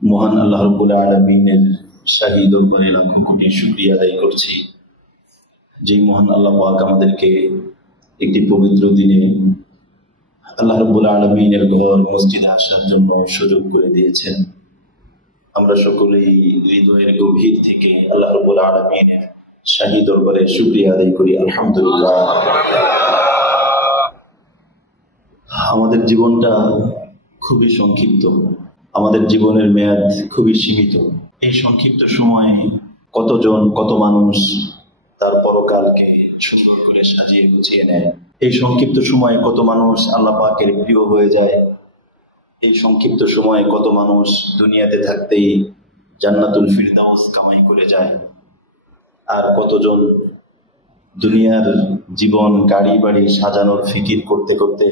মহান আল্লাহ রাব্বুল আলামিনের শাহী দরবারে লাখ কোটি শুকরিয়া আদায় করছি, যে মহান আল্লাহ পাক আমাদেরকে একটি পবিত্র দিনে আল্লাহ রাব্বুল আলামিনের ঘর মসজিদে আসার জন্য সুযোগ করে দিয়েছেন। আমরা সকলেই হৃদয়ের গভীর থেকে আল্লাহ রাব্বুল আলামিনের শাহী দরবারে শুকরিয়া আদায় করি, আলহামদুলিল্লাহ। আমাদের জীবনটা খুবই সংক্ষিপ্ত, আমাদের জীবনের মেয়াদ খুবই সীমিত। এই সংক্ষিপ্ত সময়ে কতজন কত মানুষ তার পরকালকে সুন্দর করে সাজিয়ে গুছিয়ে নেয়। এই সংক্ষিপ্ত সময়ে কত মানুষ আল্লাহ পাকের প্রিয় হয়ে যায়। এই সংক্ষিপ্ত সময়ে কত মানুষ দুনিয়াতে থাকতেই জান্নাতুল ফিরদাউস কামাই করে যায়। আর কতজন দুনিয়ার জীবন গাড়ি বাড়ি সাজানোর ফিকির করতে করতে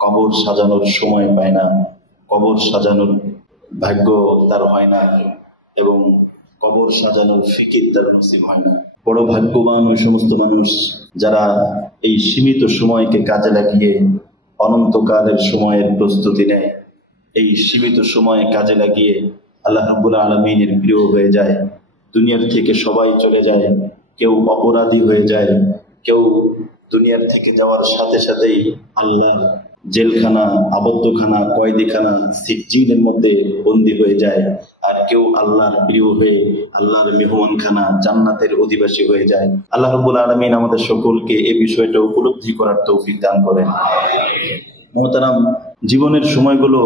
কবর সাজানোর সময় পায় না, কবর সাজানোর ভাগ্য তার হয় না, এবং কবর সাজানোর ফিকির তার নসিব হয় না। বড় ভাগ্যবান ওই সমস্ত মানুষ যারা এই সীমিত সময়কে কাজে লাগিয়ে অনন্তকালের সময়ের প্রস্তুতি নেয়। এই সীমিত সময়ে কাজে লাগিয়ে আল্লাহ রাব্বুল আলামিনের প্রিয় হয়ে যায়। দুনিয়ার থেকে সবাই চলে যায়, কেউ অপরাধী হয়ে যায়, কেউ দুনিয়ার থেকে যাওয়ার সাথে সাথেই আল্লাহর জেলখানা, আবদ্ধখানা, কয়েদিখানা, সিজ্জিনের মধ্যে বন্দী হয়ে যায়। আর কেউ আল্লাহর প্রিয় হয়ে আল্লাহর মেহমানখানা, জান্নাতের অধিবাসী হয়ে যায়। আল্লাহ রাব্বুল আলামিন আমাদের সকলকে এই বিষয়টা উপলব্ধি করার তৌফিক দান করেন। মুহতারাম, জীবনের সময়গুলো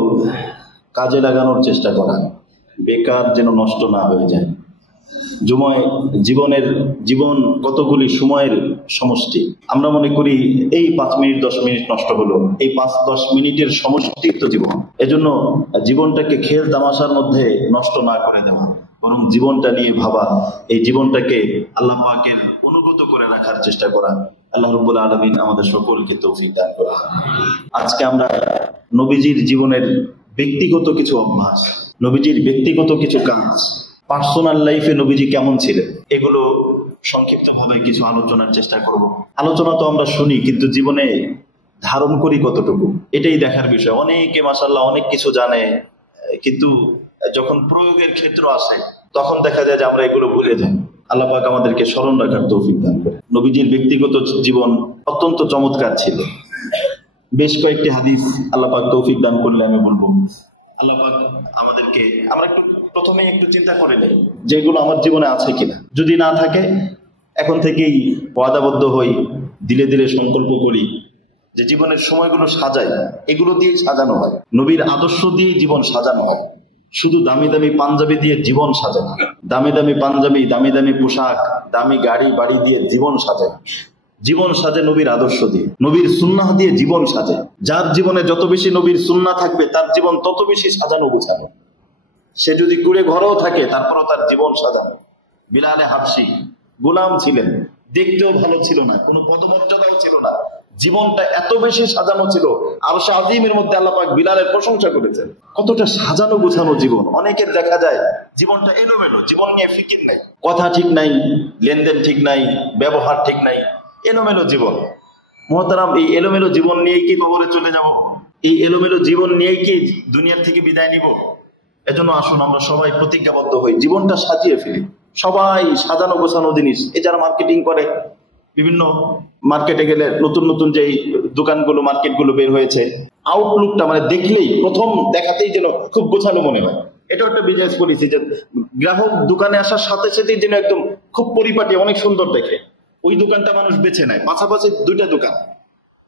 কাজে লাগানোর চেষ্টা করা, বেকার যেন নষ্ট না হয়ে যায়। জীবন কতগুলি সময়ের সমষ্টি। আমরা মনে করি এই 5 মিনিট 10 মিনিট নষ্ট হলো, এই 5-10 মিনিটের সমষ্টি তো জীবন। এজন্য জীবনটাকে খেল তামাশার মধ্যে নষ্ট না করে দেওয়া, বরং জীবনটা নিয়ে ভাবা, এই জীবনটাকে আল্লাহ পাকের অনুগত করে রাখার চেষ্টা করা। আল্লাহ রাব্বুল আলামিন আমাদের সকলকে তৌফিক দান করেন। আজকে আমরা নবীজির জীবনের ব্যক্তিগত কিছু অভ্যাস, নবীজির ব্যক্তিগত কিছু কাজ, পার্সোনাল লাইফে নবীজি কেমন ছিলেন, এগুলো সংক্ষিপ্তভাবে কিছু আলোচনার চেষ্টা করব। আলোচনা তো আমরা শুনি, কিন্তু জীবনে ধারণ করি কতটুকু, এটাই দেখার বিষয়। অনেকে মাশাআল্লাহ অনেক কিছু জানে, কিন্তু যখন প্রয়োগের ক্ষেত্র আসে তখন দেখা যায় যে আমরা এগুলো ভুলে যাই। আল্লাহ পাক আমাদেরকে স্মরণ রাখার তৌফিক দান করে। নবীজির ব্যক্তিগত জীবন অত্যন্ত চমৎকার ছিল। বেশ কয়েকটি হাদিস আল্লাহ পাক তৌফিক দান করলে আমি বলবো। আল্লাহ পাক আমাদেরকে, আমরা প্রথমে একটু চিন্তা করে নেই যেগুলো আমার জীবনে আছে কিনা। যদি না থাকে, এখন থেকেই ওয়াদাবদ্ধ হই, দিলে দিলে সংকল্প করি যে জীবনের সময়গুলো সাজাই, এগুলো দিয়ে সাজানো হয়। নবীর আদর্শ দিয়ে জীবন সাজানো হয়। শুধু দামি দামি পাঞ্জাবি দিয়ে জীবন সাজে না, দামি দামি পাঞ্জাবি, দামি দামি পোশাক, দামি গাড়ি বাড়ি দিয়ে জীবন সাজে না। জীবন সাজে নবীর আদর্শ দিয়ে, নবীর সুন্নাহ দিয়ে জীবন সাজে। যার জীবনে যত বেশি নবীর সুন্নাহ থাকবে তার জীবন তত বেশি সাজানো গোছানো। সে যদি কুড়ে ঘরেও থাকে তারপরও তার জীবন সাজানো। বিলালে হাবশি গোলাম ছিলেন, দেখতেও ভালো ছিল না, কোনো পদমর্যাদাও ছিল না, জীবনটা এত বেশি সাজানো ছিল। আরশে আজিমের মধ্যে আল্লাহ পাক বিলালের প্রশংসা করেছেন। কতটা সাজানো গোছানো জীবন। অনেকের দেখা যায় জীবনটা এলোমেলো, জীবন নিয়ে ফিকির নাই, কথা ঠিক নাই, লেনদেন ঠিক নাই, ব্যবহার ঠিক নাই, এলোমেলো জীবন। মুহতারাম, এই এলোমেলো জীবন নিয়ে কি কবরে চলে যাব? এই এলোমেলো জীবন নিয়ে কি দুনিয়ার থেকে বিদায় নিব? এজন্য আসুন আমরা সবাই প্রতিজ্ঞাবদ্ধ হই, জীবনটা সাজিয়ে ফেলি। সবাই সাজানো গোছানো জিনিস, এই যারা মার্কেটিং করে, বিভিন্ন মার্কেটে গেলে নতুন নতুন যে দোকানগুলো, মার্কেটগুলো বের হয়েছে, আউটলুকটা মানে দেখলেই, প্রথম দেখাতেই যেন খুব গোছানো মনে হয়। এটাও একটা বিজনেস পলিসি যে গ্রাহক দোকানে আসার সাথে সাথেই যেন একদম খুব পরিপাটি, অনেক সুন্দর দেখে। ওই দোকানটা মানুষ বেছে নেয়। পাশাপাশি 2টা দোকান,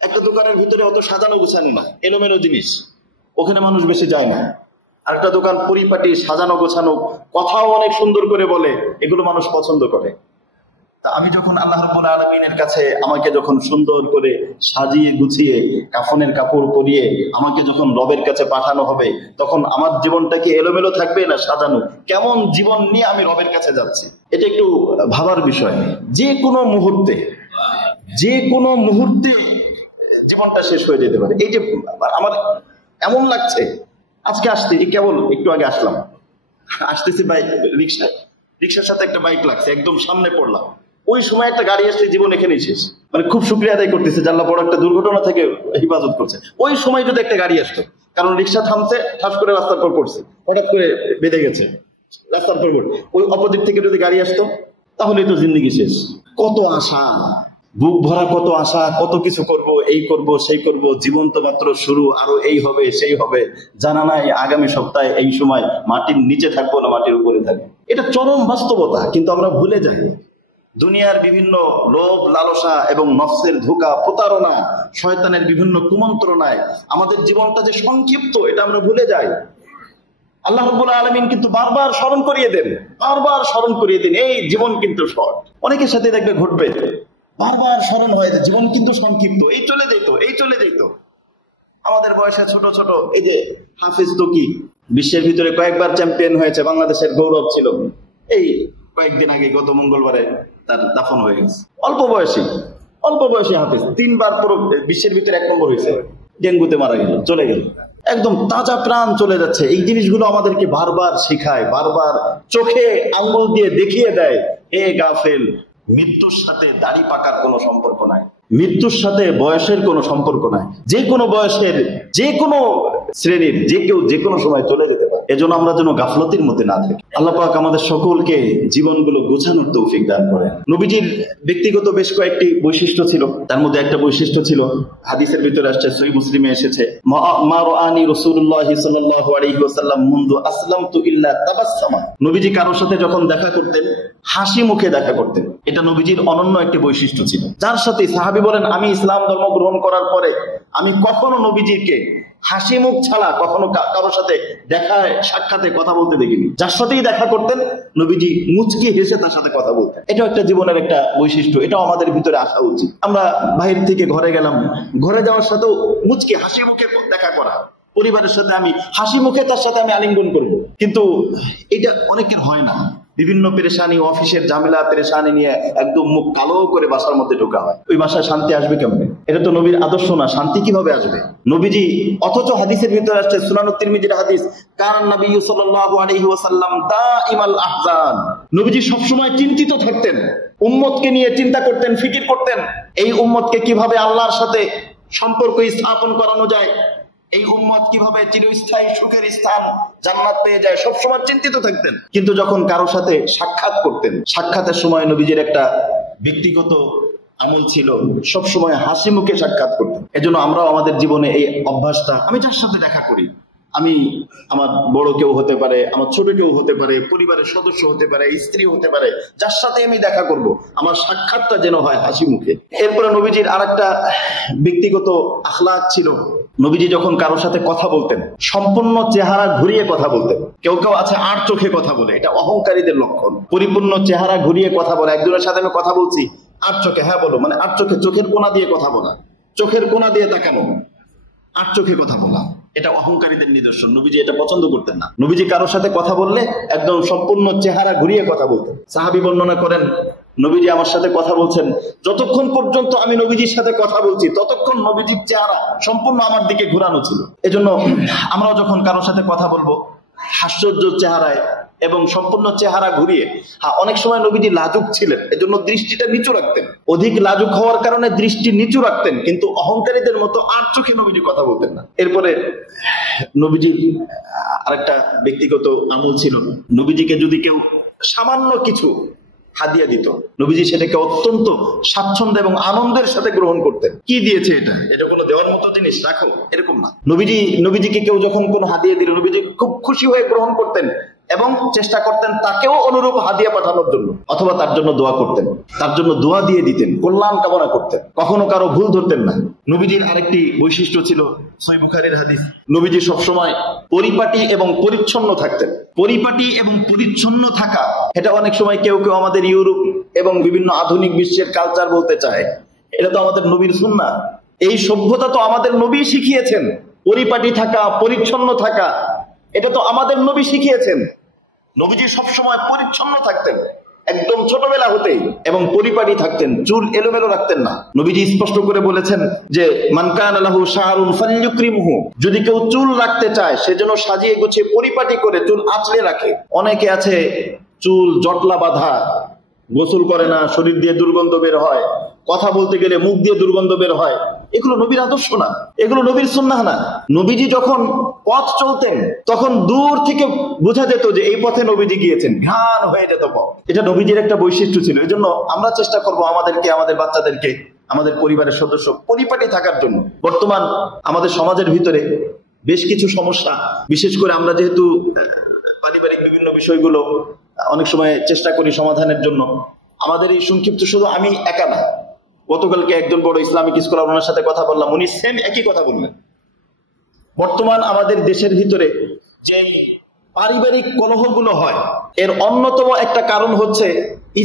একটা দোকানের ভিতরে অত সাজানো গোছানো না, এলোমেলো জিনিস, ওখানে মানুষ বেশি যায় না। আরেকটা দোকান পরিপাটি, সাজানো গোছানো, কথাও অনেক সুন্দর করে বলে, এগুলো মানুষ পছন্দ করে। আমি যখন আল্লাহ রাব্বুল আলামিনের কাছে আমাকে যখন সুন্দর করে সাজিয়ে গুছিয়ে কাফনের কাপড় পরিয়ে আমাকে যখন রবের কাছে পাঠানো হবে, তখন আমার জীবনটা কি এলোমেলো থাকবে না সাজানো? কেমন জীবন নিয়ে আমি রবের কাছে যাচ্ছি, এটা একটু ভাবার বিষয়। যে কোনো মুহূর্তে জীবনটা শেষ হয়ে যেতে পারে। এই যে আমার এমন লাগছে, আজকে আসছি, কেবল একটু আগে আসতেছি রিক্সার সাথে একটা বাইক লাগছে, একদম সামনে পড়লাম। ওই সময় একটা গাড়ি আসলে জীবন এখানেই শেষ। মানে খুব শুকরিয়া আদায় করতেছে যে আল্লাহ বড় একটা দুর্ঘটনা থেকে হেফাজত করছে। ওই সময় যদি একটা গাড়ি আসতো, কারণ রিক্সা থামছে, ঠাস করে রাস্তার পর পড়ছে, হঠাৎ করে বেঁধে গেছে রাস্তার পর। ওই অপোজিট থেকে যদি গাড়ি আসতো তাহলে তো জিন্দেগি শেষ। কত আশা, বুক ভরা কত আশা, কত কিছু করব, এই করব সেই করব, জীবন তো মাত্র শুরু, আরো এই হবে সেই হবে, জানা নাই আগামী সপ্তাহে এই সময় মাটির নিচে থাকবো না মাটির উপরে থাকবো। এটা চরম বাস্তবতা, কিন্তু আমরা ভুলে যাই। দুনিয়ার বিভিন্ন লোভ লালসা এবং নফসের ধোঁকা, প্রতারণা, শয়তানের বিভিন্ন কুমন্ত্রণায় আমাদের জীবনটা যে সংক্ষিপ্ত এটা আমরা ভুলে যাই। আল্লাহ রাব্বুল আলামিন কিন্তু বারবার স্মরণ করিয়ে দেন, বারবার স্মরণ করিয়ে দেন, এই জীবন কিন্তু শর্ট। অনেকের সাথে দেখবে ঘটবে, বারবার স্মরণ হয় যে জীবন কিন্তু সংক্ষিপ্ত, এই চলে যেত, এই চলে যেত। আমাদের বয়সে ছোট ছোট এই যে হাফিজ তুকি বিশ্বের ভিতরে কয়েকবার চ্যাম্পিয়ন হয়েছে, বাংলাদেশের গৌরব ছিল, এই কয়েকদিন আগে গত মঙ্গলবারে তার দাফন হয়ে গেছে। অল্প বয়সী হাফিজ 3 বার পুরো বিশ্বের ভিতরে 1 নম্বর হয়েছে, ডেঙ্গুতে মারা গেল, চলে গেল, একদম তাজা প্রাণ চলে যাচ্ছে। এই জিনিসগুলো আমাদেরকে বারবার শেখায়, বারবার চোখে আঙ্গুল দিয়ে দেখিয়ে দেয়, এ গাফেল, মৃত্যুর সাথে দাড়ি পাকার কোনো সম্পর্ক নাই, মৃত্যুর সাথে বয়সের কোনো সম্পর্ক নাই। যে কোনো বয়সের, যে কোনো শ্রেণীর যে কেউ যে কোনো সময় চলে যেতে পারে। এজন্য আমরা যেন গাফলতির মধ্যে না থাকি। আল্লাহ পাক আমাদের সকলকে জীবনগুলো গোছানোর তৌফিক দান করেন। নবীজির ব্যক্তিগত বেশ কয়েকটি বৈশিষ্ট্য ছিল, তার মধ্যে একটা বৈশিষ্ট্য ছিল হাদিসের ভিতরে আসছে, সহিহ মুসলিমে এসেছে, মা রাআনি রাসূলুল্লাহ সাল্লাল্লাহু আলাইহি ওয়াসাল্লাম মুনযু আসলামতু ইল্লা তাবাসসামা। নবীজি কারোর সাথে যখন দেখা করতেন হাসি মুখে দেখা করতেন। এটা নবীজির অনন্য একটি বৈশিষ্ট্য ছিল, যার সাথে সাহাবী বলেন, আমি ইসলাম ধর্ম গ্রহণ করার পরে আমি কখনো নবীজিকে হাসি মুখ ছাড়া কখনো কারোর সাথে দেখা সাক্ষাতে কথা বলতে দেখিনি। যার সাথেই দেখা করতেন নবীজি মুচকি হেসে তার সাথে কথা বলতেন। এটা একটা জীবনের একটা বৈশিষ্ট্য, এটাও আমাদের ভিতরে আসা উচিত। আমরা বাইরে থেকে ঘরে গেলাম, ঘরে যাওয়ার সাথেও মুচকি হাসি মুখে দেখা করা, পরিবারের সাথে আমি হাসি মুখে তার সাথে আমি আলিঙ্গন করব, কিন্তু এটা অনেকের হয় না। বিভিন্ন পেরেশানি, অফিসের ঝামেলা পেরেশানি নিয়ে একদম মুখ কালো করে বাসার মধ্যে ঢোকা হয়। ওই বাসায় শান্তি আসবে কেমনে? এটা তো নবীর আদর্শ না, শান্তি কিভাবে আসবে? নবীজি, অথচ হাদিসের ভিতরে আসছে, সুনানুত তিরমিজির হাদিস, কারণ নবী সাল্লাল্লাহু আলাইহি ওয়াসাল্লাম দাইমাল আহজান, নবীজি সবসময় চিন্তিত থাকতেন, উম্মতকে নিয়ে চিন্তা করতেন, ফিকির করতেন, এই উম্মতকে কিভাবে আল্লাহর সাথে সম্পর্ক স্থাপন করানো যায়, এই উম্মত কিভাবে চিরস্থায়ী সুখের স্থান জান্নাত পেয়ে যায়, সবসময় চিন্তিত থাকতেন। কিন্তু যখন কারো সাথে সাক্ষাৎ করতেন, সাক্ষাতের সময় নবীজির একটা ব্যক্তিগত আমল ছিল, সবসময় হাসি মুখে সাক্ষাৎ করতেন। এজন্য আমরাও আমাদের জীবনে এই অভ্যাসটা, আমি যার সাথে দেখা করি, আমি আমার বড় কেউ হতে পারে, আমার ছোট কেউ হতে পারে, পরিবারের সদস্য হতে পারে, স্ত্রী হতে পারে, যার সাথে আমি দেখা করব, আমার সাক্ষাৎটা যেন হয় হাসি মুখে। এরপরে নবীজির আরেকটা ব্যক্তিগত আখলাক ছিল, নবীজি যখন কারোর সাথে কথা বলতেন সম্পূর্ণ চেহারা ঘুরিয়ে কথা বলতেন। কেউ কেউ আছে 8 চোখে কথা বলে, এটা অহংকারীদের লক্ষণ। পরিপূর্ণ চেহারা ঘুরিয়ে কথা বলে, একজনের সাথে আমি কথা বলছি 8 চোখে, হ্যাঁ বলো, মানে 8 চোখে, চোখের কোনা দিয়ে কথা বলা, চোখের কোনা দিয়ে তাকানো, 8 চোখে কথা বলা, এটা অহংকারীদের নিদর্শন। নবীজি এটা পছন্দ করতেন না। নবীজি কারোর সাথে কথা বললে একদম সম্পূর্ণ চেহারা ঘুরিয়ে কথা বলতেন। সাহাবী বর্ণনা করেন, নবীজি আমার সাথে কথা বলছেন, যতক্ষণ পর্যন্ত আমি নবীজির সাথে কথা বলছি ততক্ষণ নবীজির চেহারা সম্পূর্ণ আমার দিকে ঘোরানো ছিল। এজন্য আমরাও যখন কারোর সাথে কথা বলবো হাস্যজ্জ্বল চেহারায় এবং সম্পূর্ণ চেহারা ঘুরিয়ে। হ্যাঁ, অনেক সময় নবীজি লাজুক ছিলেন, এজন্য দৃষ্টিটা নিচু রাখতেন, অধিক লাজুক হওয়ার কারণে দৃষ্টি নিচু রাখতেন, কিন্তু অহংকারীদের মতো 8 চোখে নবীজি কথা বলতেন না। এরপরে নবীজির আরেকটা ব্যক্তিগত আমল ছিল, নবীজিকে যদি কেউ সামান্য কিছু হাদিয়া দিত, নবীজি সেটাকে অত্যন্ত স্বাচ্ছন্দ্য এবং আনন্দের সাথে গ্রহণ করতেন। কি দিয়েছে এটা, এটা কোনো দেওয়ার মতো জিনিস, রাখো, এরকম না। নবীজিকে কেউ যখন কোনো হাদিয়া দিল নবীজি খুব খুশি হয়ে গ্রহণ করতেন এবং চেষ্টা করতেন তাকেও অনুরূপ হাদিয়া পাঠানোর জন্য, অথবা তার জন্য দোয়া করতেন, তার জন্য দোয়া দিয়ে দিতেন, কল্যাণ কামনা করতেন, কখনো কারো ভুল ধরতেন না। নবীজির আরেকটি বৈশিষ্ট্য ছিল, সহিহ বুখারীর হাদিস, নবীজি সবসময় পরিপাটি এবং পরিচ্ছন্ন থাকতেন। পরিপাটি এবং পরিচ্ছন্ন থাকা, এটা অনেক সময় কেউ কেউ আমাদের ইউরোপ এবং বিভিন্ন আধুনিক বিশ্বের কালচার বলতে চায়, এটা তো আমাদের নবীর সুন্নাহ। এই সভ্যতা তো আমাদের নবী শিখিয়েছেন, পরিপাটি থাকা, পরিচ্ছন্ন থাকা, এটা তো আমাদের নবী শিখিয়েছেন। নবীজি সবসময় পরিচ্ছন্ন থাকতেন একদম ছোটবেলা হতেই, এবং পরিপাটি থাকতেন, চুল এলোমেলো রাখতেন না। নবীজি স্পষ্ট করে বলেছেন যে মান কানা লাহু শাআরুন ফালইউকরিমহু, যদি কেউ চুল রাখতে চায় সেজন্য সাজিয়ে গুছিয়ে পরিপাটি করে চুল আঁচড়ে রাখে। অনেকে আছে চুল জটলা বাঁধা, গোসল করে না, শরীর দিয়ে দুর্গন্ধ বের হয়, কথা বলতে গেলে মুখ দিয়ে দুর্গন্ধ বের হয়, এগুলো নবীর আদর্শ না, এগুলো নবীর সুন্নাহ না। নবীজি যখন পথ চলতেন তখন দূর থেকে বোঝা যেত যে এই পথে নবীজি গিয়েছেন, ঘ্রাণ হয়ে যেত পথ। এটা নবীজির একটা বৈশিষ্ট্য ছিল। এই জন্য আমরা চেষ্টা করবো আমাদেরকে, আমাদের বাচ্চাদেরকে, আমাদের পরিবারের সদস্য পরিপাটি থাকার জন্য। বর্তমান আমাদের সমাজের ভিতরে বেশ কিছু সমস্যা, বিশেষ করে আমরা যেহেতু পারিবারিক বিভিন্ন বিষয়গুলো অনেক সময় চেষ্টা করি সমাধানের জন্য, আমাদের এই সংক্ষিপ্ত শুধু আমি একা না, গতকালকে একজন বড় ইসলামিক স্কলার ওনার সাথে কথা বললাম, উনি সেম একই কথা বললেন। বর্তমান আমাদের দেশের ভিতরে যে পারিবারিক কলহগুলো হয় এর অন্যতম একটা কারণ হচ্ছে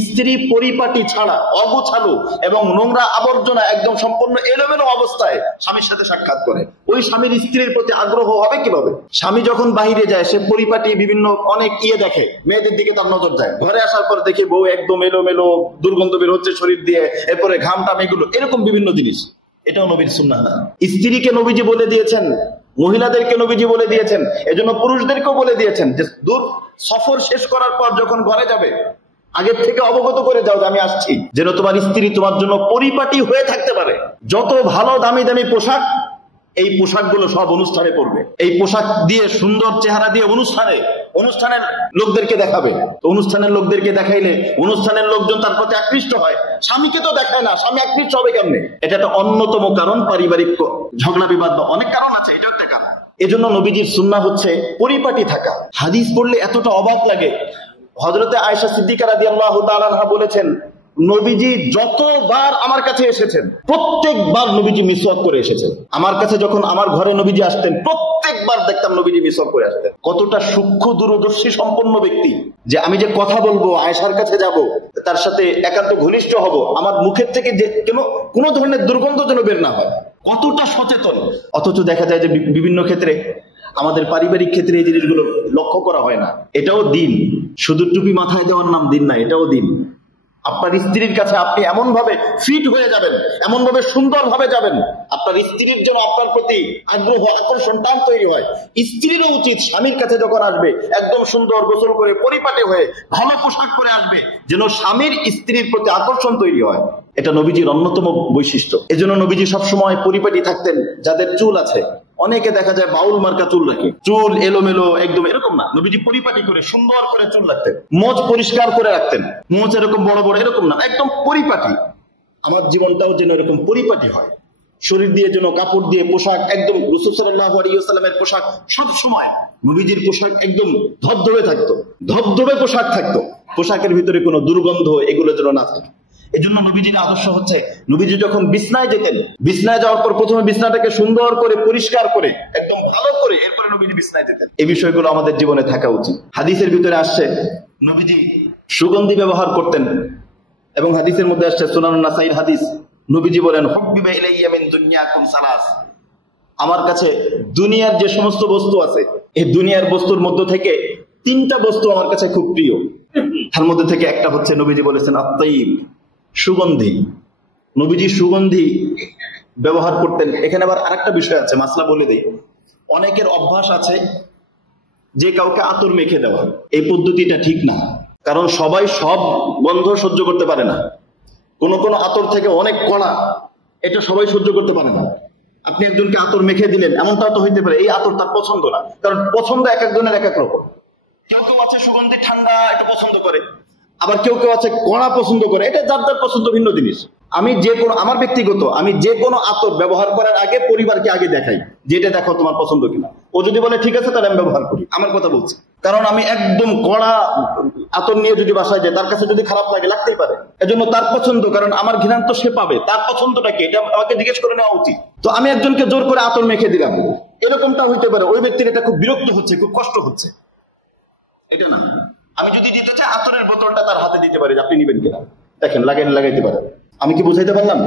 স্ত্রী পরিপাটি ছাড়া অগোছালো এবং নোংরা আবর্জনা একদম সম্পূর্ণ এলোমেলো অবস্থায় স্বামীর সাথে সাক্ষাৎ করে। ওই স্বামীর স্ত্রীর প্রতি আগ্রহ হবে কিভাবে? স্বামী যখন বাহিরে যায় সে পরিপাটি বিভিন্ন অনেক দেখে, মেয়েদের দিকে তার নজর যায়, ঘরে আসার পর দেখে বউ একদম এলোমেলো, দুর্গন্ধ বের হচ্ছে শরীর দিয়ে, এরপরে ঘাম টাম, এগুলো এরকম বিভিন্ন জিনিস। এটাও নবীর সুন্নাহ না। স্ত্রীকে নবীজি বলে দিয়েছেন, মহিলাদেরকে নবীজি বলে দিয়েছেন, এজন্য পুরুষদেরকেও বলে দিয়েছেন যে দূর সফর শেষ করার পর যখন ঘরে যাবে আগের থেকে অবগত করে যাও যে আমি আসছি, যেন তোমার স্ত্রী তোমার জন্য পরিপাটি হয়ে থাকতে পারে। যত ভালো দামি দামি পোশাক, এই পোশাকগুলো সব অনুষ্ঠানে পরবে। এই পোশাক দিয়ে সুন্দর চেহারা দিয়ে অনুষ্ঠানের লোকদেরকে দেখাবে। তো অনুষ্ঠানের লোকদেরকে দেখাইলে অনুষ্ঠানের লোকজন তার প্রতি আকৃষ্ট হয়, স্বামীকে তো দেখায় না, স্বামী আকৃষ্ট হবে কেমনে? এটা একটা অন্যতম কারণ, পারিবারিক ঝগড়া বিবাদ। অনেক কারণ আছে, এটা একটা কারণ। এজন্য নবীজির সুন্নাহ হচ্ছে পরিপাটি থাকা। হাদিস পড়লে এতটা অবাক লাগে। হযরতে আয়েশা সিদ্দিকা রাদিয়াল্লাহু তাআলা আনহা বলেছেন, নবীজি যতবার আমার কাছে এসেছেন প্রত্যেকবার নবীজি মিসওয়াক করে এসেছেন। আমার কাছে যখন আমার ঘরে নবীজি আসতেন প্রত্যেকবার দেখতাম নবীজি মিসওয়াক করে আসতেন। কতটা সূক্ষ্ম দূরদর্শী সম্পন্ন ব্যক্তি যে আমি যে কথা বলবো, আয়েশার কাছে যাব, তার সাথে একান্ত ঘনিষ্ঠ হব, আমার মুখের থেকে যে কোনো ধরনের দুর্গন্ধ যেন বের না হয়, কতটা সচেতন। অথচ দেখা যায় যে বিভিন্ন ক্ষেত্রে, আমাদের পারিবারিক ক্ষেত্রে এই জিনিসগুলো লক্ষ্য করা হয় না। এটাও দিন, শুধু টুপি মাথায় দেওয়ার নাম দিন না, এটাও দিন। আপনার স্ত্রীর কাছে আপনি এমন ভাবে ফিট হয়ে যাবেন, এমন ভাবে সুন্দর ভাবে যাবেন, আপনার স্ত্রীর যেন আপনার প্রতি আগ্রহ, আকর্ষণ, টান তৈরি হয়। স্ত্রীরও উচিত স্বামীর কাছে যখন আসবে একদম সুন্দর গোসল করে পরিপাটি হয়ে ভালো পোশাক পরে আসবে, যেন স্বামীর স্ত্রীর প্রতি আকর্ষণ তৈরি হয়। এটা নবীজির অন্যতম বৈশিষ্ট্য। এজন্য নবীজি সবসময় পরিপাটি থাকতেন। যাদের চুল আছে, অনেকে দেখা যায় বাউল মার্কা চুল রাখে, চুল এলোমেলো একদম, এরকম না। নবীজি পরিপাটি করে সুন্দর করে চুল রাখতেন, মোচ পরিষ্কার করে রাখতেন, মোচ এরকম বড় বড় এরকম না, একদম পরিপাটি। আমার জীবনটাও যেন এরকম পরিপাটি হয়, শরীর দিয়ে যেন কাপড় দিয়ে পোশাক একদম, রাসূল সাল্লাল্লাহু আলাইহি ওয়াসাল্লামের পোশাক সব সময়, নবীজির পোশাক একদম ধবধবে থাকতো, ধবধবে পোশাক থাকতো, পোশাকের ভিতরে কোনো দুর্গন্ধ এগুলো যেন না থাকে। এই জন্য নবীজির আদর্শ হচ্ছে, নবীজি যখন বিছনায় যেতেন, বিছনায় যাওয়ার পর প্রথমে বিছনাটাকে সুন্দর করে পরিষ্কার করে একদম ভালো করে এরপরে নবীজি বিছনায় যেতেন। এই বিষয়গুলো আমাদের জীবনে থাকা উচিত। হাদিসের ভিতরে আসছে নবীজি সুগন্ধি ব্যবহার করতেন, এবং হাদিসের মধ্যে আসছে সুনানুন নাসাইর হাদিস, নবীজি বলেন, হুব্বিবা ইলাইয়া মিন দুনিয়াকুম সালাস, আমার কাছে দুনিয়ার যে সমস্ত বস্তু আছে, এই দুনিয়ার বস্তুর মধ্য থেকে তিনটা বস্তু আমার কাছে খুব প্রিয়। তার মধ্যে থেকে একটা হচ্ছে নবীজি বলেছেন আত-তাইব, সুগন্ধি। নবীজি সুগন্ধি ব্যবহার করতেন। এখানে আবার আরেকটা বিষয় আছে, মাসলা বলে দেই। অনেকের অভ্যাস আছে যে কাউকে আতর মেখে দেওয়া, এই পদ্ধতিটা ঠিক না। কারণ সবাই সব গন্ধ সহ্য করতে পারে না। কোন আতর থেকে অনেক কড়া, এটা সবাই সহ্য করতে পারে না। আপনি একজনকে আতর মেখে দিলেন, এমনটাও তো হইতে পারে এই আতর তার পছন্দ না, কারণ পছন্দ এক একজনের এক এক রকম। কেউ আছে সুগন্ধি ঠান্ডা এটা পছন্দ করে, আবার কেউ আছে কড়া পছন্দ করে। এটা যার যার পছন্দ ভিন্ন জিনিস। আমি আমার ব্যক্তিগত, আমি যে কোনো আতর ব্যবহার করার আগে পরিবারকে আগে দেখাই যে এটা দেখো তোমার পছন্দ কিনা। ও যদি বলে ঠিক আছে তাহলে আমি ব্যবহার করি, আমার কথা বলছি। কারণ আমি একদম কড়া আতর নিয়ে যদি বাসায় যাই, তার কাছে যদি খারাপ লাগে, লাগতেই পারে। এজন্য তার পছন্দ, কারণ আমার ঘৃণা তো সে পাবে, তার পছন্দটা কি এটা আমাকে জিজ্ঞেস করে নেওয়া উচিত। তো আমি একজনকে জোর করে আতর মেখে দিলাম, এরকমটা হইতে পারে ওই ব্যক্তির এটা খুব বিরক্ত হচ্ছে, খুব কষ্ট হচ্ছে, এটা না। আমি যদি দিতে চাই, আতরের বোতলটা তার হাতে দিতে পারি, আপনি নিবেন কিনা দেখেন, লাগাইতে পারে। আমি কি বুঝাইতে পারলাম?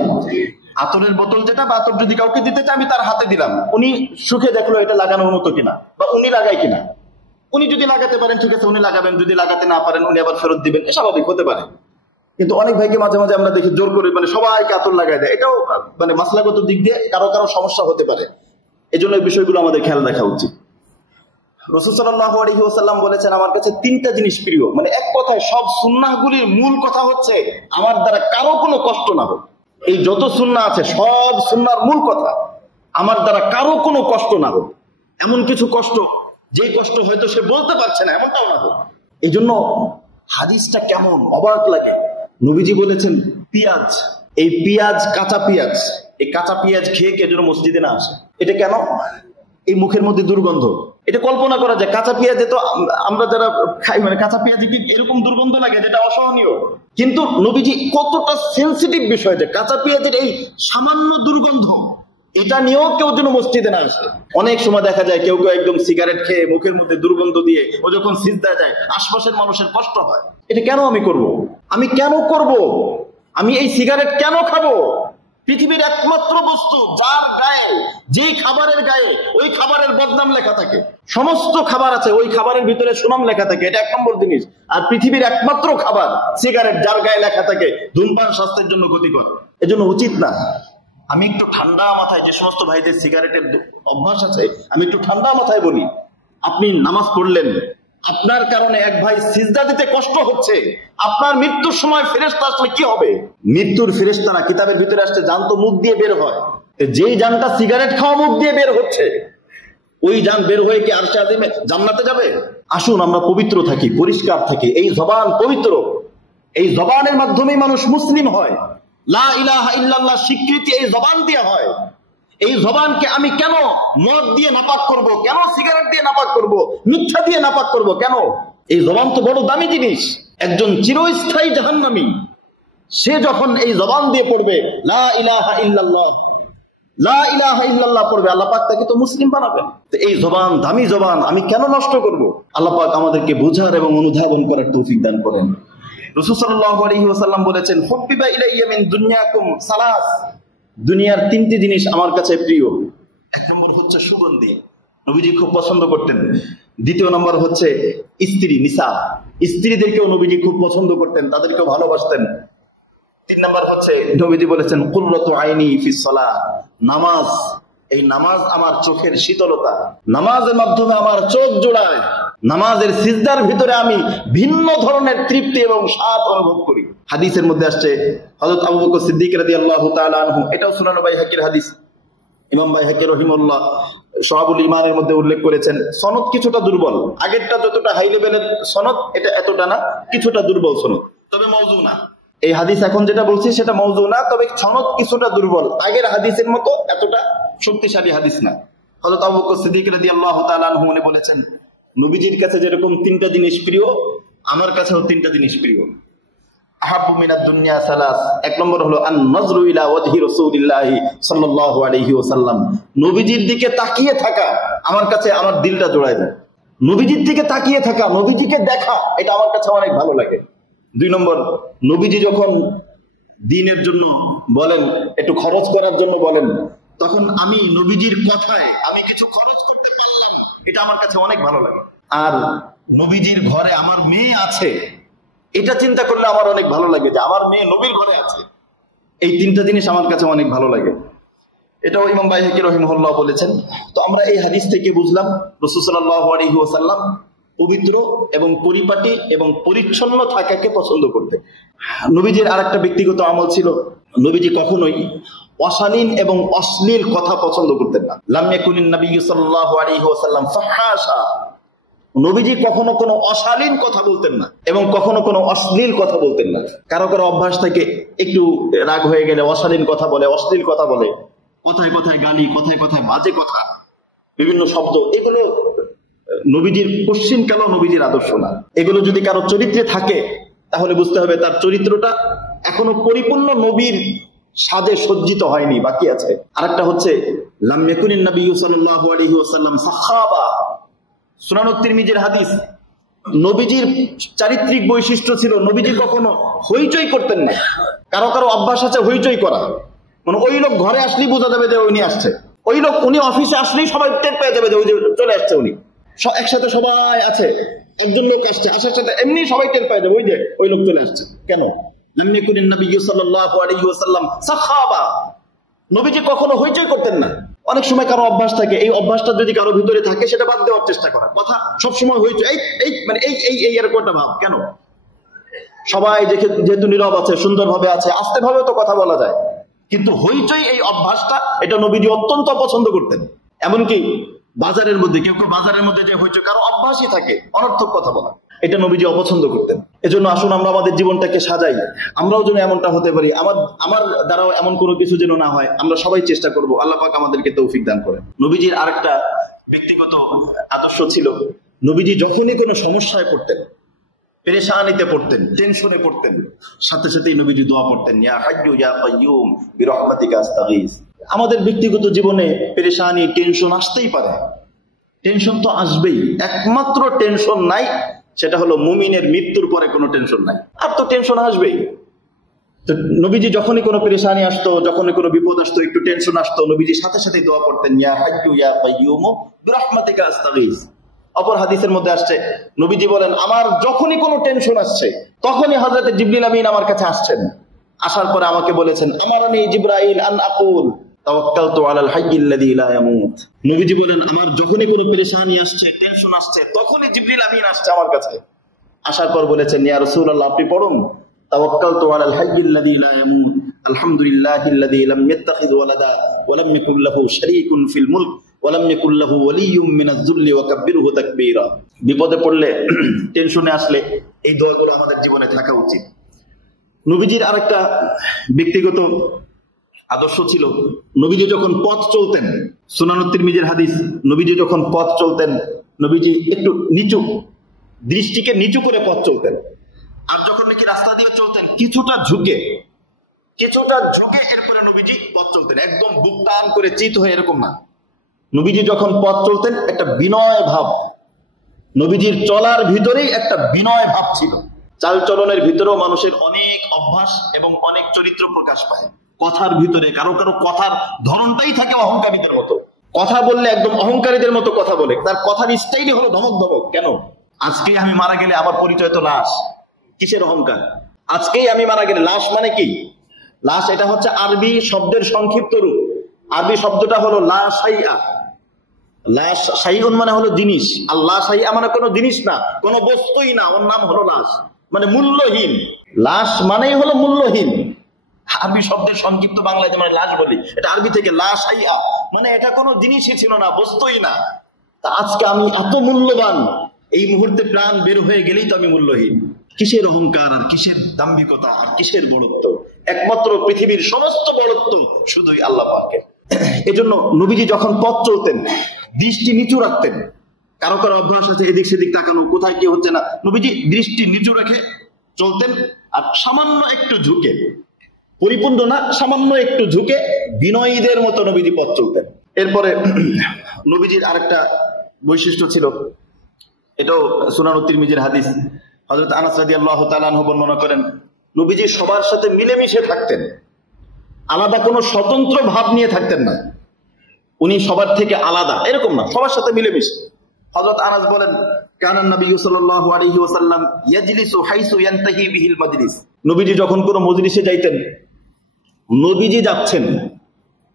আতরের বোতল যেটা, বা আতর যদি কাউকে দিতে চাই, আমি তার হাতে দিলাম, উনি সুখে দেখলো এটা লাগানোর মতো কিনা, বা উনি লাগায় কিনা। উনি যদি লাগাতে পারেন ঠিক আছে, উনি লাগাবেন, যদি লাগাতে না পারেন উনি আবার ফেরত দিবেন, স্বাভাবিক হতে পারে। কিন্তু অনেক ভাইকে মাঝে মাঝে আমরা দেখি জোর করে সবাইকে আতর লাগাই দেয়, এটাও মাসলাগত দিক দিয়ে কারো সমস্যা হতে পারে। এই জন্য এই বিষয়গুলো আমাদের খেয়াল রাখা উচিত। রাসূল সাল্লাল্লাহু আলাইহি ওয়াসাল্লাম বলেছেন, আমার কাছে তিনটা জিনিস প্রিয়। এক কথায় সব সুন্নাহগুলির মূল কথা হচ্ছে আমার দ্বারা কারো কোনো কষ্ট না হোক। এই যত সুন্নাহ আছে সব সুন্নাহর মূল কথা, আমার দ্বারা কারো কোনো কষ্ট না হোক, এমন কিছু কষ্ট যেই কষ্ট হয়তো সে বলতে পারছে না এমনটাও না হোক। এই জন্য হাদিসটা কেমন অবাক লাগে। নবীজি বলেছেন পেঁয়াজ, এই পেঁয়াজ কাঁচা পেঁয়াজ, এই কাঁচা পেঁয়াজ খেয়ে কে যেন মসজিদে না আসে। এটা কেন? এই মুখের মধ্যে দুর্গন্ধ। এটা কল্পনা করা যায়, কাঁচা পেঁয়াজে তো আমরা যারা খাই মানে কাঁচা পেঁয়াজে কি এরকম দুর্গন্ধ লাগে যেটা অসহনীয়। কিন্তু নবীজি কতটা সেন্সিটিভ বিষয় যে কাঁচা পেঁয়াজের এই সামান্য দুর্গন্ধ এটা নিয়েও কেউ যেন মসজিদে না আসে। অনেক সময় দেখা যায় কেউ কেউ একদম সিগারেট খেয়ে মুখের মধ্যে দুর্গন্ধ দিয়ে ও যখন সিজদায় যায় আশপাশের মানুষের কষ্ট হয়। এটা কেন আমি করব? আমি কেন করব? আমি এই সিগারেট কেন খাবো? পৃথিবীর একমাত্র বস্তু যার গায়ে, যেই খাবারের গায়ে ওই খাবারের বদনাম লেখা থাকে। সমস্ত খাবার আছে ওই খাবারের ভিতরে সুনাম লেখা থাকে, এটা এক নম্বর জিনিস। আর পৃথিবীর একমাত্র খাবার সিগারেট, যার গায়ে লেখা থাকে ধূমপান স্বাস্থ্যের জন্য ক্ষতিকর। এজন্য উচিত না। আমি একটু ঠান্ডা মাথায়, যে সমস্ত ভাইদের সিগারেটের অভ্যাস আছে, আমি একটু ঠান্ডা মাথায় বলি, আপনি নামাজ পড়লেন, আপনার কারণে এক ভাই সিজদা দিতে কষ্ট হচ্ছে, আপনার মৃত্যুর সময় ফেরেশতা আসলে কি হবে? মৃত্যুর ফেরেশতারা কিতাবের ভিতরে আসছে জান তো মুখ দিয়ে বের হয়, যেই জানটা সিগারেট খাওয়া মুখ দিয়ে বের হচ্ছে ওই জান বের হয়ে কি আরশে আযিমে জান্নাতে যাবে? আসুন আমরা পবিত্র থাকি, পরিষ্কার থাকি। এই জবান পবিত্র, এই জবানের মাধ্যমেই মানুষ মুসলিম হয়। লা ইলাহা ইল্লাল্লাহ স্বীকৃতি এই জবান দিয়ে হয়। এই জবানকে আমি কেন মদ দিয়ে নাপাক করব? কেন সিগারেট দিয়ে নাপাক করব? মিথ্যা দিয়ে নাপাক করব কেন? এই জবান তো বড় দামি জিনিস। একজন চিরস্থায়ী জাহান্নামী সে যখন এই জবান দিয়ে পড়বে লা ইলাহা ইল্লাল্লাহ, লা ইলাহা ইল্লাল্লাহ পড়বে, আল্লাহ পাক তাকে তো মুসলিম বানাবেন। তো এই জবান দামি জবান আমি কেন নষ্ট করব? আল্লাহ পাক আমাদেরকে বুঝার এবং অনুধাবন করার তৌফিক দান করেন। রাসূল সাল্লাল্লাহু আলাইহি ওয়াসাল্লাম বলেছেন হুব্বিবা ইলাইয়া মিন দুনিয়াকুম সালাস, দুনিয়ার তিনটি জিনিস আমার কাছে প্রিয়। এক নম্বর হচ্ছে সুগন্ধি, নবীজি খুব পছন্দ করতেন। দ্বিতীয় নম্বর হচ্ছে স্ত্রী, নিসা, স্ত্রীদেরকেও নবীজি খুব পছন্দ করতেন, তাদেরকেও ভালোবাসতেন। তিন নম্বর হচ্ছে নবীজি বলেছেন কুররাতু আইনি ফিস সালাহ, নামাজ, এই নামাজ আমার চোখের শীতলতা, নামাজের মাধ্যমে আমার চোখ জোড়ায়, নামাজের সিজদার ভিতরে আমি ভিন্ন ধরনের তৃপ্তি এবং স্বাদ অনুভব করি। হাদিসের মধ্যে আসছে হযরত আবু বকর সিদ্দিক রাদিয়াল্লাহু তাআলা আনহু, এটাও সুনান বাইহাকির হাদিস, ইমাম বাইহাকি রাহিমাহুল্লাহ শাহাবুল ঈমানের মধ্যে উল্লেখ করেছেন। সনদ কিছুটা দুর্বল, আগেরটা যতটা হাই লেভেলের সনদ এটা এতটা না, কিছুটা দুর্বল সনদ, তবে মাউযু না। এই হাদিস এখন যেটা বলছি সেটা মাউযু না, তবে সনদ কিছুটা দুর্বল, আগের হাদিসের মতো এতটা শক্তিশালী হাদিস না। হযরত আবু বকর সিদ্দিক রাদিয়াল্লাহু তাআলা আনহু উনি বলেছেন নবীজির কাছে যেরকম তিনটা জিনিস প্রিয়, আমার কাছেও তিনটা জিনিস প্রিয়। আহাব্বু মিনাদ দুনিয়া সালাস, এক নম্বর হলো আন নজরু ইলা ওয়াজহি রাসূলিল্লাহি সাল্লাল্লাহু আলাইহি ওয়াসাল্লাম, নবীজির দিকে তাকিয়ে থাকা আমার কাছে আমার দিলটা জোড়ায় যায়। নবীজির দিকে তাকিয়ে থাকা, নবীজিকে দেখা, এটা আমার কাছে অনেক ভালো লাগে। দুই নম্বর, নবীজি যখন দ্বীনের জন্য বলেন, একটু খরচ করার জন্য বলেন, তখন আমি নবীজির কথায় আমি কিছু খরচ করতে পারলাম, এটা আমার কাছে অনেক ভালো লাগে। আর নবীজির ঘরে আমার মেয়ে আছে, এটা চিন্তা করলে আমার অনেক ভালো লাগে যে আমার মেয়ে নবীর ঘরে আছে। এই তিনটা জিনিস আমার কাছে অনেক ভালো লাগে। এটাও ইমাম বাইহাকি রাহিমাহুল্লাহ বলেছেন। তো আমরা এই হাদিস থেকে বুঝলাম রাসূল সাল্লাল্লাহু আলাইহি ওয়াসাল্লাম পবিত্র এবং পরিপাটি এবং পরিচ্ছন্ন থাকাকে পছন্দ করতেন। নবীজির আরেকটা ব্যক্তিগত আমল ছিল, নবীজি কখনোই অশালীন এবং অশ্লীল কথা পছন্দ করতেন না। লাম ইয়াকুনিন নবী সাল্লাল্লাহু আলাইহি ওয়াসাল্লাম ফাহাশা, নবীজি কখনো কোনো অশালীন কথা বলতেন না এবং কখনো কোনো অশ্লীল কথা বলতেন না। কারো কারো অভ্যাস থেকে একটু রাগ হয়ে গেলে অশালীন কথা বলে, অশ্লীল কথা বলে, কথায় কথায় গালি, কথায় কথায় বাজে কথা, বিভিন্ন শব্দ, এগুলো নবীজির পশ্চিম কালো নবীজির আদর্শ না। এগুলো যদি কারো চরিত্রে থাকে তাহলে বুঝতে হবে তার চরিত্রটা এখনো পরিপূর্ণ নবীর সাজে সজ্জিত হয়নি, বাকি আছে। আরেকটা হচ্ছে লাম ইয়াকুনিন নবী সাল্লাল্লাহু আলাইহি ওয়াসাল্লাম সাখাবা, সুনান তিরমিজির হাদিস। নবীজির চারিত্রিক বৈশিষ্ট্য ছিল নবীজি কখনো হইচই করতেন না। কারো কারো অভ্যাস আছে হইচই করা, মানে ওই লোক ঘরে আসলেই বোঝা যাবে যে উনি আসছে, ওই লোক উনি অফিসে আসলেই সবাই টের পেয়ে যাবে যে ওই যে চলে আসছে, উনি একসাথে সবাই আছে, একজন লোক আসছে, আসার সাথে এমনি সবাই টের পেয়ে যাবে ওই যে ওই লোক চলে আসছে। কেন? লাম ইয়াকুনিন নবী সাল্লাল্লাহু আলাইহি ওয়াসাল্লাম সাখাবা, নবীজি কখনো হইচই করতেন না। অনেক সময় কারো অভ্যাস থাকে, এই অভ্যাসটা যদি কারো ভিতরে থাকে সেটা বাদ দেওয়ার চেষ্টা করা, কথা সবসময় হইচই, এই মানে এই এরকম একটা ভাব। কেন? সবাই যেহেতু নীরব আছে, সুন্দরভাবে আছে, আস্তে ভাবে তো কথা বলা যায়, কিন্তু হইচই এই অভ্যাসটা, এটা নবীজি অত্যন্ত পছন্দ করতেন। এমনকি বাজারের মধ্যে কেউ কেউ বাজারের মধ্যে যে হইচই, কারো অভ্যাসই থাকে অনর্থক কথা বলা, এটা নবীজি অপছন্দ করতেন। এজন্য আসুন আমরা আমাদের জীবনটাকে সাজাই, আমরাও যেন এমনটা হতে পারি, আমার দ্বারাও এমন কোনো কিছু যেন না হয়। আমরা সবাই চেষ্টা করব, আল্লাহ পাক আমাদেরকে তৌফিক দান করেন। নবীজির আরেকটা ব্যক্তিগত আদর্শ ছিল, নবীজি যখনই কোনো সমস্যায় পড়তেন, পেরেশানিতে পড়তেন, টেনশনে পড়তেন, সাথে সাথেই নবীজি দোয়া পড়তেন, ইয়া হাইয়্যু ইয়া কাইয়্যুম বিরহমাতিকা আস্তাগীস। আমাদের ব্যক্তিগত জীবনে পেরেশানি, টেনশন আসতেই পারে, টেনশন তো আসবেই। একমাত্র টেনশন নাই সেটা হলো মুমিনের মৃত্যুর পরে কোনো টেনশন নাই, আর তো টেনশন আসবেই। তো নবীজি যখনই কোনো পেরেশানি আসতো, যখনই কোনো বিপদ আসতো, একটু টেনশন আসতো, নবীজি সাথে সাথেই দোয়া করতেন, ইয়া হাইয়্যু ইয়া কাইয়্যুম বিরহমাতিকা আস্তাগীস। অপর হাদিসের মধ্যে আসছে, নবীজি বলেন, আমার যখনই কোনো টেনশন আসছে তখনই হযরত জিবরিল আমিন আমার কাছে আসছেন, আসার পরে আমাকে বলেছেন, আমারনি জিবরাইল আন আকুল তাওয়াক্কালতু আলাল হাইয়্যিল্লাযী লা ইয়ামুত। নবীজি বলেন, আমার যখনই কোনো পেরেশানি আসছে, টেনশন আসছে, তখনই জিবরিল আমিন আসছে আমার কাছে। আসার পর বলেছেন, ইয়া রাসূলুল্লাহ, আপনি পড়ুন, তাওয়াক্কালতু আলাল হাইয়্যিল্লাযী লা ইয়ামুত আলহামদুলিল্লাহিল্লাযী লাম ইয়াত্তাখিয ওয়ালাদা ওয়া লাম ইয়াকুল লাহু শারীকুন ফিল মুলক ওয়া লাম ইয়াকুল লাহু ওয়ালিয়্যুম মিনাজ যুল্লি ওয়া কাব্বিরহু তাকবীরা। বিপদে পড়লে, টেনশনে আসলে এই দোয়াগুলো আমাদের জীবনে থাকা উচিত। নবীজির আরেকটা ব্যক্তিগত আদর্শ ছিল, নবীজি যখন পথ চলতেন, সুনানুত তিরমিজির হাদিস, নবীজি যখন পথ চলতেন, নবীজি একটু নিচু, দৃষ্টিকে নিচু করে পথ চলতেন। আর যখন নাকি রাস্তা দিয়ে চলতেন, কিছুটা ঝুঁকে এরপরে নবীজি পথ চলতেন, একদম বুক টান করে চিত হয়ে, এরকম না। নবীজি যখন পথ চলতেন, একটা বিনয় ভাব, নবীজির চলার ভিতরেই একটা বিনয় ভাব ছিল। চাল চলনের ভিতরেও মানুষের অনেক অভ্যাস এবং অনেক চরিত্র প্রকাশ পায়। কথার ভিতরে কারো কারো কথার ধরনটাই থাকে অহংকারীদের মতো, কথা বললে একদম অহংকারীদের মতো কথা বলে, তার কথার স্টাইলই হলো ধমক ধমক। কেন? আজকেই আমি মারা গেলে আমার পরিচয় তো লাশ। কিসের অহংকার? আজকেই আমি মারা গেলে, লাশ মানে কি? লাশ এটা হচ্ছে আরবি শব্দের সংক্ষিপ্ত রূপ। আরবি শব্দটা হলো লা শাইআ। লাশ শাইউন মানে হলো জিনিস, আর লা শাইআ মানে কোনো জিনিস না, কোনো বস্তুই না, ওর নাম হলো লাশ, মানে মূল্যহীন। লাশ মানেই হলো মূল্যহীন। আরবি শব্দের সংক্ষিপ্ত বাংলায় মানে লাশ বলি, এটা আরবি থেকে লা শাইআ, মানে এটা কোনো জিনিসই ছিল না, বস্তুই না। তা আজকে আমি এত মূল্যবান, এই মুহূর্তে প্রাণ বের হয়ে গেলেই তো আমি মূল্যহীন। কিসের অহংকার আর কিসের দাম্ভিকতা আর কিসের বড়ত্ব? একমাত্র পৃথিবীর সমস্ত বড়ত্ব শুধুই আল্লাহ পাকের। এজন্য নবীজি যখন পথ চলতেন, দৃষ্টি নিচু রাখতেন। কারো কারো অভ্যাস আছে এদিক সেদিক তাকানো, কোথায় কি হচ্ছে না, নবীজি দৃষ্টি নিচু রেখে চলতেন। আর সামান্য একটু ঝুঁকে, পরিপূর্ণ না, সামান্য একটু ঝুঁকে বিনয়ীদের মতো নবীজি পথ চলতেন। এরপরে নবীজির আরেকটা বৈশিষ্ট্য ছিল, এটাও সুনানুত তিরমিজির হাদিস, হযরত আনাস রাদিয়াল্লাহু তাআলা আনহু বর্ণনা করেন, নবীজি সবার সাথে মিলেমিশে থাকতেন, আলাদা কোনো স্বতন্ত্র ভাব নিয়ে থাকতেন না। উনি সবার থেকে আলাদা এরকম না, সবার সাথে মিলেমিশে। হযরত আনাস বলেন, কানান নবী সাল্লাল্লাহু আলাইহি ওয়াসাল্লাম ইয়াজলিসু হাইসু ইয়ানতাহি বিহিল মাজলিস। নবীজি যখন কোনো মজলিসে যাইতেন, নবীজি যাচ্ছেন,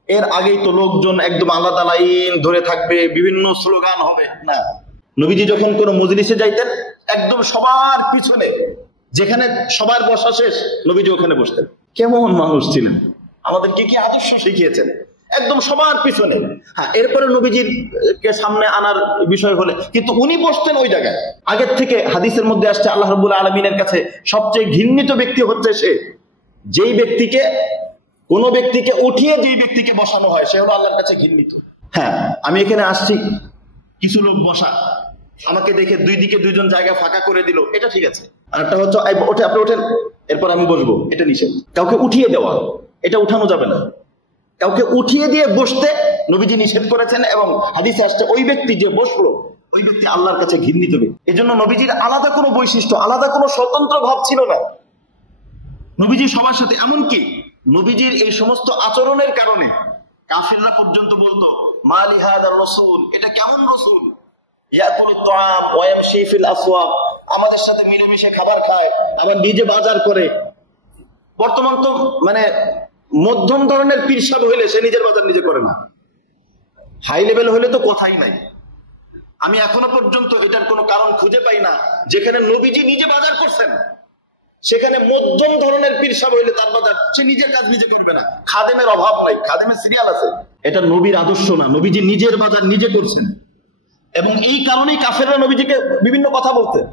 এর আগেই তো লোকজন একদম আলাদা লাইন ধরে থাকবে, বিভিন্ন স্লোগান হবে না। নবীজি যখন কোনো মজলিসে যাইতেন, একদম সবার পিছনে, যেখানে সবার বসা শেষ, নবীজি ওখানে বসতেন। কেমন মানুষ ছিলেন, আমাদেরকে কি আদর্শ শিখিয়েছেন, একদম সবার পিছনে। হ্যাঁ, এরপরে নবীজির কে সামনে আনার বিষয় হলে কিন্তু উনি বসতেন ওই জায়গায়। আগের থেকে হাদিসের মধ্যে আসছে, আল্লাহ রাব্বুল আলামিনের কাছে সবচেয়ে ঘৃণিত ব্যক্তি হচ্ছে সে, যেই ব্যক্তিকে, কোন ব্যক্তিকে উঠিয়ে যেই ব্যক্তিকে বসানো হয়, সে হলো আল্লাহর কাছে ঘৃণিত। হ্যাঁ, আমি এখানে আসছি, কিছু লোক বসা, আমাকে দেখে দুই দিকে দুইজন জায়গা ফাঁকা করে দিল, এটা ঠিক আছে। আর একটা হচ্ছে আপনি ওঠেন, এরপর আমি বসবো, এটা নিষেধ। কাউকে উঠিয়ে দেওয়া, এটা উঠানো যাবে না। কাউকে উঠিয়ে দিয়ে বসতে নবীজি নিষেধ করেছেন, এবং হাদিসে আসছে ওই ব্যক্তি যে বসলো, ওই ব্যক্তি আল্লাহর কাছে ঘৃণিত ব্যক্তি। এজন্য নবীজির আলাদা কোনো বৈশিষ্ট্য, আলাদা কোনো স্বতন্ত্র ভাব ছিল না। নবীজি সবার সাথে, এমনকি নবীজির এই সমস্ত আচরণের কারণে কাফিররা পর্যন্ত বলতো, মা লিহাদার রাসূল, এটা কেমন রাসূল, ইয়াকুলুত তাআম ওয়া ইয়ামশি ফিল আসওয়াক, আমাদের সাথে মিলেমিশে খাবার খায়, আবার নিজে বাজার করে। বর্তমান তো মানে মধ্যম ধরনের পীরসাদ হইলে সে নিজের বাজার নিজে করে না, হাই লেভেল হলে তো কথাই নাই। আমি এখনো পর্যন্ত এটার কোনো কারণ খুঁজে পাই না যেখানে নবীজি নিজে বাজার করছেন, সেখানে মধ্যম ধরনের পীর সাহেব হইলে তার বাজার সে নিজের কাজ নিজে করবে না, খাদেমের অভাব নাই, খাদেমের সিরিয়াল আছে। এটা নবীর আদর্শ না, নবীজি নিজের বাজার নিজে করছেন এবং এই কারণেই কাফেররা নবীজিকে বিভিন্ন কথা বলতেন।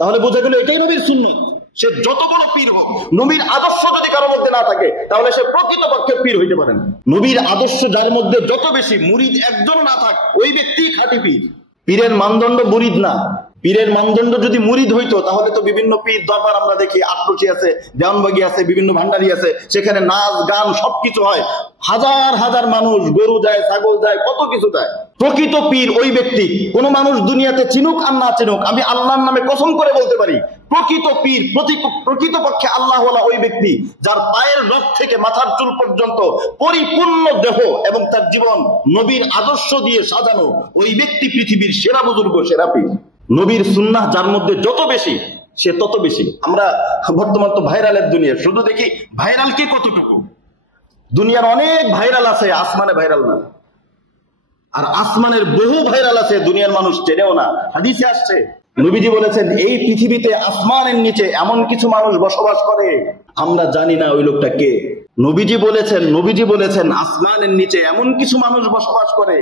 তাহলে বোঝা গেল এটাই নবীর সুন্নাত। সে যত বড় পীর হোক, নবীর আদর্শ যদি কারোর মধ্যে না থাকে তাহলে সে প্রকৃতপক্ষে পীর হইতে পারে না। নবীর আদর্শ যার মধ্যে যত বেশি, মুরিদ একজন না থাক, ওই ব্যক্তি খাঁটি পীর। পীরের মানদণ্ড মুরিদ না। পীরের মানদণ্ড যদি মুরিদ হইতো তাহলে তো বিভিন্ন পীর দরবার আমরা দেখি, আটরচি আছে, দেওয়ানবাগি আছে, বিভিন্ন ভান্ডারি আছে, সেখানে নাচ গান সবকিছু হয়, হাজার হাজার মানুষ, গরু যায়, ছাগল যায়, কত কিছু যায়। প্রকৃত পীর ওই ব্যক্তি, কোন মানুষ দুনিয়াতে চিনুক আর না চিনুক, আমি আল্লাহর নামে কসম করে বলতে পারি, প্রকৃত পীর, প্রকৃতপক্ষে আল্লাহওয়ালা ওই ব্যক্তি যার পায়ের নখ থেকে মাথার চুল পর্যন্ত পরিপূর্ণ দেহ এবং তার জীবন নবীর আদর্শ দিয়ে সাজানো, ওই ব্যক্তি পৃথিবীর সেরা বুজুর্গ, সেরা পীর। নবীর সুন্নাহ যার মধ্যে যত বেশি সে তত বেশি। আমরা বর্তমান তো ভাইরালের দুনিয়া, শুধু দেখি ভাইরাল কি কতটুকু। দুনিয়ার অনেক ভাইরাল আছে, আসমানে ভাইরাল না। আর আসমানের বহু ভাইরাল আছে, দুনিয়ার মানুষ চেনেও না। হাদিসে আসছে, নবীজি বলেছেন এই পৃথিবীতে আসমানের নিচে এমন কিছু মানুষ বসবাস করে আমরা জানি না ওই লোকটা কে। নবীজি বলেছেন আসমানের নিচে এমন কিছু মানুষ বসবাস করে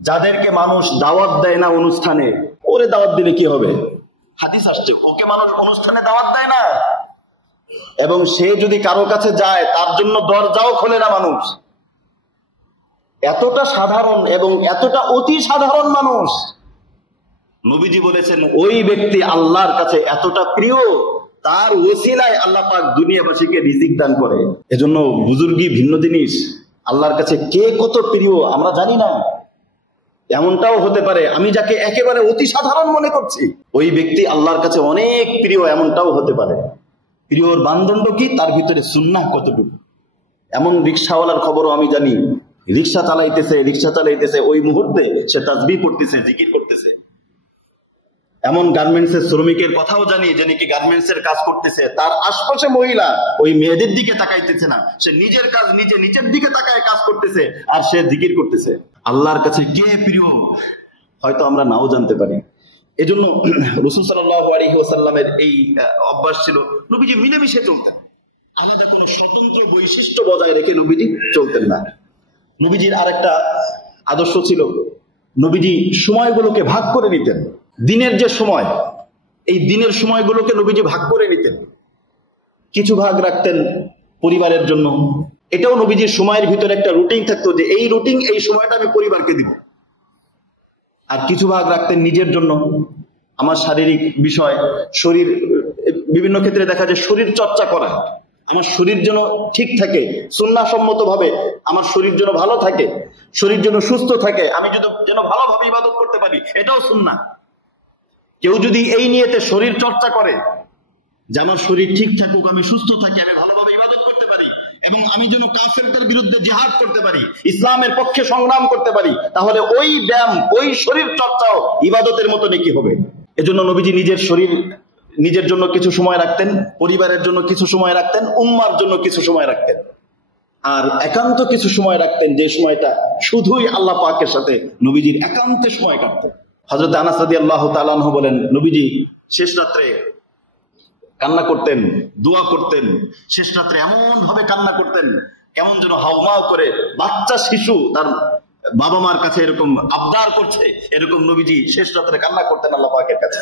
যাদেরকে মানুষ দাওয়াত দেয় না অনুষ্ঠানে। ওরে দাওয়াত দিলে কি হবে? হাদিস আসছে, ওকে মানুষ অনুষ্ঠানে দাওয়াত দেয় না, এবং সে যদি কারো কাছে যায় তার জন্য দরজাও খোলে না মানুষ। এতটা সাধারণ এবং এতটা অতি সাধারণ মানুষ। নবীজি বলেছেন ওই ব্যক্তি আল্লাহর কাছে এতটা প্রিয়, তার ওসিলায় আল্লাহ পাক দুনিয়াবাসীকে রিজিক দান করে। এজন্য বুজুর্গি ভিন্ন জিনিস। আল্লাহর কাছে কে কত প্রিয় আমরা জানি না। এমনটাও হতে পারে আমি যাকে একেবারে অতি সাধারণ মনে করছি, ওই ব্যক্তি আল্লাহর কাছে অনেক প্রিয়, এমনটাও হতে পারে। প্রিয়র মানদণ্ড কি, তার ভিতরে সুন্নাহ কতটুকু। এমন রিক্সাওয়ালার খবরও আমি জানি, রিক্সা চালাইতেছে ওই মুহূর্তে সে তাসবিহ পড়তেছে, জিকির করতেছে। এমন গার্মেন্টসের শ্রমিকের কথাও জানি যে নাকি গার্মেন্টসের কাজ করতেছে, তার আশপাশে মহিলা ওই মেয়েদের দিকে তাকাইতেছে না, সে নিজের কাজ নিজে নিচের দিকে তাকায় কাজ করতেছে আর সে জিকির করতেছে। আল্লাহর কাছে কে প্রিয় হয়তো আমরা নাও জানতে পারি। এজন্য রাসূল সাল্লাল্লাহু আলাইহি ওয়াসাল্লামের এই অভ্যাস ছিল, নবীজি মিলেমিশে চলতেন, আলাদা কোনো স্বতন্ত্র বৈশিষ্ট্য বজায় রেখে নবীজি চলতেন না। নবীজির আরেকটা আদর্শ ছিল, নবীজি সময়গুলোকে ভাগ করে নিতেন। দিনের যে সময়, এই দিনের সময়গুলোকে নবীজি ভাগ করে নিতেন। কিছু ভাগ রাখতেন পরিবারের জন্য, এটাও নবীজির সময়ের ভিতরে একটা রুটিন থাকতো যে এই রুটিন, এই সময়টা আমি পরিবারকে দিব। আর কিছু ভাগ রাখতেন নিজের জন্য, আমার শারীরিক বিষয়, শরীর, বিভিন্ন ক্ষেত্রে দেখা যায় শরীর চর্চা করা, আমার শরীর যেন ঠিক থাকে, সুন্নাহসম্মত ভাবে আমার শরীর যেন ভালো থাকে, শরীর যেন সুস্থ থাকে, আমি যেন ভালোভাবে ইবাদত করতে পারি, এটাও সুন্নাহ। কেউ যদি এই নিয়েতে শরীর চর্চা করে যে আমার শরীর ঠিক থাকুক, আমি সুস্থ থাকি, আমি ভালোভাবে ইবাদত করতে পারি এবং আমি যেন কাফেরদের বিরুদ্ধে জিহাদ করতে পারি, ইসলামের পক্ষে সংগ্রাম করতে পারি, তাহলে ওই ব্যায়াম, ওই শরীর চর্চাও ইবাদতের মতো নেকি হবে। এজন্য নবীজি নিজের জন্য কিছু সময় রাখতেন, পরিবারের জন্য কিছু সময় রাখতেন, উম্মার জন্য কিছু সময় রাখতেন, আর একান্ত কিছু সময় রাখতেন যে সময়টা শুধুই আল্লাহ পাকের সাথে নবীজির একান্তে সময় কাটতেন। হযরত আনাস রাদিয়াল্লাহু তাআলা আনহু বলেন, নবীজি শেষ রাত্রে কান্না করতেন, দোয়া করতেন। শেষ রাত্রে এমন ভাবে কান্না করতেন কেমন যেন হাউমাউ করে বাচ্চা শিশু তার বাবা মার কাছে এরকম আবদার করছে, এরকম নবীজি শেষ রাত্রে কান্না করতেন আল্লাহ পাকের কাছে।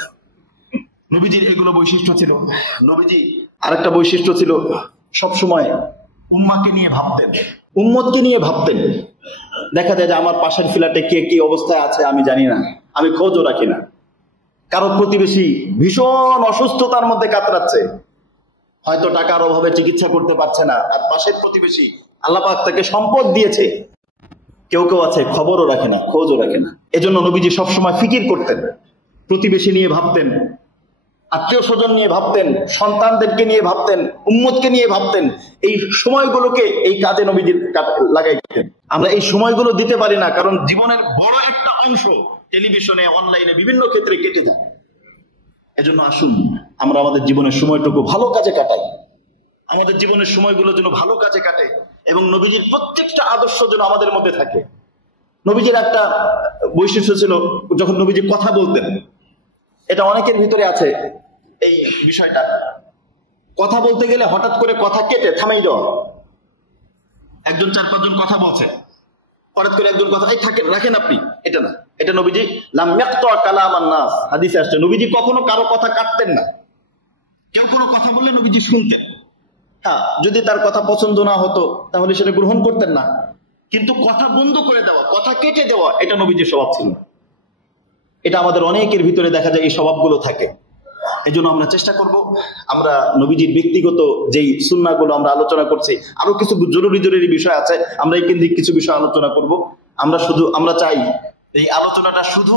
নবীজির এগুলো বৈশিষ্ট্য ছিল। নবীজি আরেকটা বৈশিষ্ট্য ছিল, সবসময় উম্মাকে নিয়ে ভাবতেন, উম্মতকে নিয়ে ভাবতেন। দেখা যায় যে আমার পাশের ফ্ল্যাটে কে কি অবস্থায় আছে আমি জানি না, আমি খোঁজও রাখি না। কারো প্রতিবেশী ভীষণ অসুস্থতার মধ্যে কাতরাচ্ছে, হয়তো টাকার অভাবে চিকিৎসা করতে পারছে না, আর পাশের প্রতিবেশী আল্লাহ পাক তাকে সম্পদ দিয়েছে, কেউ আছে খবরও রাখে না, খোঁজও রাখে না। এজন্য নবীজি সবসময় ফিকির করতেন, প্রতিবেশী নিয়ে ভাবতেন, আত্মীয় স্বজন নিয়ে ভাবতেন, সন্তানদেরকে নিয়ে ভাবতেন, উম্মতকে নিয়ে ভাবতেন। এই সময়গুলোকে এই কাজে নবীজি লাগাইতেন। আমরা এই সময়গুলো দিতে পারি না, কারণ জীবনের বড় একটা অংশ টেলিভিশনে, অনলাইনে, বিভিন্ন ক্ষেত্রে কেটে যায়। এজন্য আসুন আমরা আমাদের জীবনের সময়টুকু ভালো কাজে কাটাই, আমাদের জীবনের সময়গুলো যেন ভালো কাজে কাটে এবং নবীজির প্রত্যেকটা আদর্শ যেন আমাদের মধ্যে থাকে। নবীজির একটা বৈশিষ্ট্য ছিল, যখন নবীজি কথা বলতেন, এটা অনেকের ভিতরে আছে এই বিষয়টা, কথা বলতে গেলে হঠাৎ করে কথা কেটে থামাই দেওয়া। একজন 4-5 জন কথা বলছে, হঠাৎ করে একজন কথা এই থাকেন রাখেন আপনি, এটা না। এটা নবীজি লাম ইয়াকতা কালামান নাস, হাদিসে আসছে নবীজি কখনো কারো কথা কাটতেন না। কেউ কোনো কথা বললে নবীজি শুনতেন। হ্যাঁ, যদি তার কথা পছন্দ না হতো তাহলে সেটা গ্রহণ করতেন না, কিন্তু কথা বন্ধ করে দেওয়া, কথা কেটে দেওয়া, এটা নবীজির স্বভাব ছিল না। এটা আমাদের অনেকের ভিতরে দেখা যায় এই স্বভাবগুলো থাকে। এই জন্য আমরা চেষ্টা করব, আমরা নবীজির ব্যক্তিগত যেই সুন্নাহগুলো আমরা আলোচনা করছি, আরো কিছু জরুরি বিষয় আছে, আমরা এই কেন্দ্রিক কিছু বিষয় আলোচনা করব। আমরা চাই এই আলোচনাটা শুধু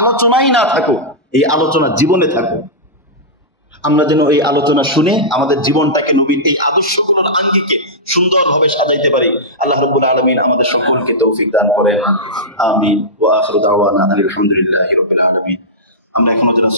আলোচনাই না থাকুক, এই আলোচনা জীবনে থাকুক। আমরা যেন এই আলোচনা শুনে আমাদের জীবনটাকে নবীর এই আদর্শগুলোর আঙ্গিকে সুন্দরভাবে সাজাইতে পারি। আল্লাহ রাব্বুল আলামিন আমাদের সকলকে তৌফিক দান করেন। আমিন। ওয়া আখিরু দাওয়ানা আলহামদুলিল্লাহি রাব্বিল আলামিন। আমরা এখনো যারা